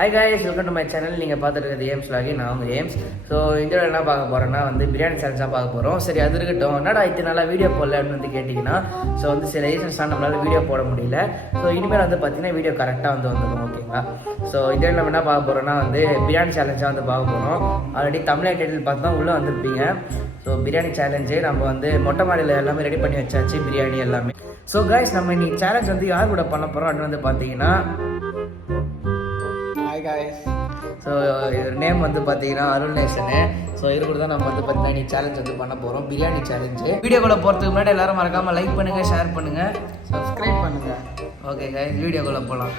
Hi guys, welcome to my channel. நீங்கள் பார்த்துட்டு இருக்கிறது ஏம்ஸ் லாகி. நான் உங்கள் ஏம்ஸ். ஸோ இந்த என்ன பார்க்க போகிறேன்னா பிரியாணி சேலஞ்சாக பார்க்க போகிறோம். சரி, அது இருக்கட்டும். என்னடா இத்தனை நாளாக வீடியோ போடல அப்படின்னு கேட்டிங்கன்னா, ஸோ சில ரீசன்ஸ்லாம் நம்மளால் வீடியோ போட முடியல. ஸோ இனிமேல் பார்த்தீங்கன்னா வீடியோ கரெக்டாக வந்துடும். ஓகேங்களா? ஸோ இந்த நம்ம என்ன பார்க்க போகிறோன்னா பிரியாணி சேலஞ்சாக பார்க்க போகிறோம். ஆல்ரெடி தமிழ் டைட்டில் பார்த்து தான் உள்ளே வந்திருப்பீங்க. ஸோ பிரியாணி சேலஞ்சு நம்ம மொட்டை மாடியில் எல்லாமே ரெடி பண்ணி வச்சாச்சு, பிரியாணி எல்லாமே. ஸோ காய்ஸ், நம்ம இன்னைக்கு சேலஞ்ச் யார் கூட பண்ண போகிறோம் அப்படின்னு பார்த்தீங்கன்னா, ஹாய் காய்ஸ். ஸோ இவர் நேம் பார்த்தீங்கன்னா அருள் நேசனு. ஸோ இது கூட தான் நம்ம பார்த்தீங்கன்னா நீ சேலஞ்ச் பண்ண போகிறோம், பிரியாணி சேலஞ்சு. வீடியோக்குள்ளே போகிறதுக்கு முன்னாடி எல்லாரும் மறக்காமல் லைக் பண்ணுங்கள், ஷேர் பண்ணுங்கள், சப்ஸ்கிரைப் பண்ணுங்கள். ஓகே கைஸ், வீடியோக்குள்ளே போகலாம்.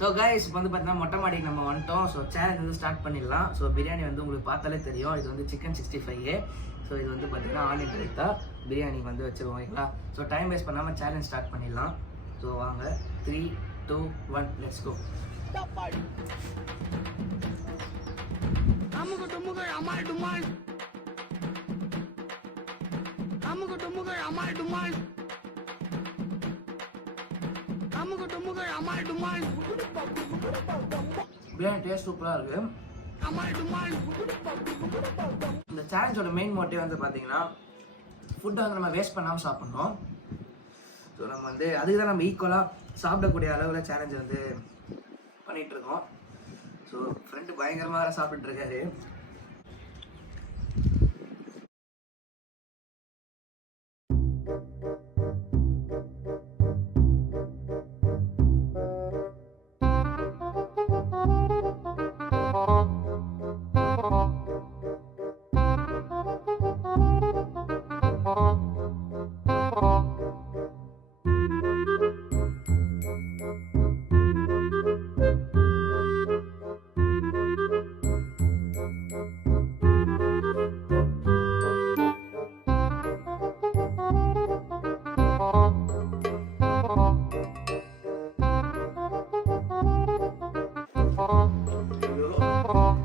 ஸோ கைஸ், பார்த்தீங்கன்னா மொட்டை மாடிக்கு நம்ம வந்துட்டோம். ஸோ சேலஞ்ச் ஸ்டார்ட் பண்ணிடலாம். ஸோ பிரியாணி உங்களுக்கு பார்த்தாலே தெரியும். இது சிக்கன் 65. ஸோ இது பார்த்தீங்கன்னா ஆனியன் ரைத்தா பிரியாணி வச்சுருவோம். ஓகேங்களா? ஸோ டைம் வேஸ்ட் பண்ணாமல் சேலஞ்ச் ஸ்டார்ட் பண்ணிடலாம். ஸோ வாங்க, 3, 2, 1 லெட்ஸ் கோ. பிரியாணி டேஸ்ட் சூப்பராக இருக்கு. இந்த சேலஞ்சோட மெயின் மோட்டிவ் பார்த்தீங்கன்னா, ஃபுட்டை நம்ம வேஸ்ட் பண்ணாமல் சாப்பிட்ணும். ஸோ நம்ம அதுக்கு தான் நம்ம ஈக்குவலாக சாப்பிடக்கூடிய அளவில் சேலஞ்சு பண்ணிகிட்ருக்கோம். ஸோ ஃப்ரெண்டு பயங்கரமாக வேறு சாப்பிட்டுருக்காரு.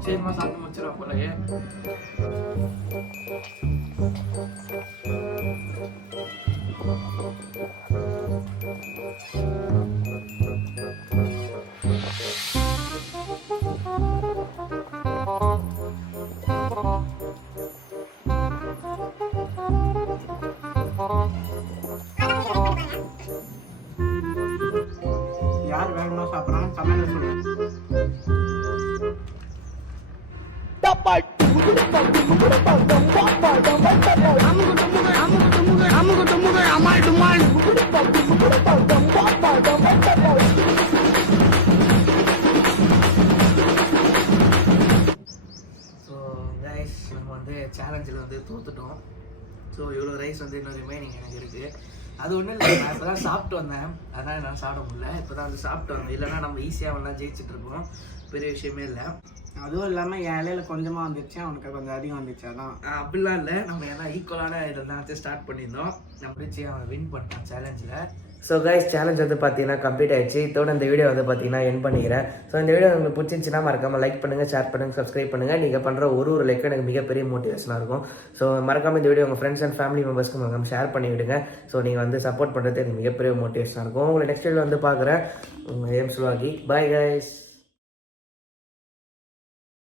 சீக்கிரமா சாப்பிட்டு முடிச்சிடும் போலயே. யார் வேணுமா சாப்பிட்றாங்க சமையல் சொல்லுங்க. சேலஞ்சில் தோத்துட்டோம். ஸோ இவ்வளோ ரைஸ் இன்னும் ரிமைனிங் எனக்கு இருக்குது. அது ஒன்றும் இல்லை, நான் இப்போ தான் சாப்பிட்டு வந்தேன். அதனால் என்னால் சாப்பிட முடியல. இப்போ தான் சாப்பிட்டு வந்தேன். இல்லைன்னா நம்ம ஈஸியாக ஜெயிச்சுட்டு இருக்கோம். பெரிய விஷயமே இல்லை. அதுவும் இல்லாமல் என் இலையில கொஞ்சமாக வந்துச்சு, அவனுக்கு கொஞ்சம் அதிகம் வந்துச்சு. அதான் அப்படிலாம் இல்லை, நம்ம ஏன்னா ஈக்குவலான இதில் தான் ஸ்டார்ட் பண்ணியிருந்தோம். நம்ம பிடிச்சி அவன் வின் பண்ணிட்டான் சேலஞ்சில். ஸோ கைஸ், சேலஞ்ச் பார்த்தீங்கன்னா கம்ப்ளீட் ஆயிடுச்சு. இதோட இந்த வீடியோ பார்த்தீங்கன்னா என் பண்ணிக்கிறேன். ஸோ இந்த வீடியோ உங்களுக்கு பிடிச்சிருந்துச்சுன்னா மறக்காமல் லைக் பண்ணுங்கள், ஷேர் பண்ணுங்கள், சப்ஸ்கிரைப் பண்ணுங்கள். நீங்கள் பண்ணுற ஒரு லைக்கும் எனக்கு மிகப்பெரிய மோட்டிவேஷனாக இருக்கும். ஸோ மறக்காமல் இந்த வீடியோ உங்கள் ஃப்ரெண்ட்ஸ் அண்ட் ஃபேமிலி மெம்பர்ஸ்க்கு மறக்காமல் ஷேர் பண்ணி விடுங்க. ஸோ நீங்கள் சப்போர்ட் பண்ணுறது எனக்கு மிகப்பெரிய மோட்டிவேஷனாக இருக்கும். உங்களை நெக்ஸ்ட் வீடியோ பார்க்குறேன். உங்கள் ஏம்ஸ் லாகி. Bye guys.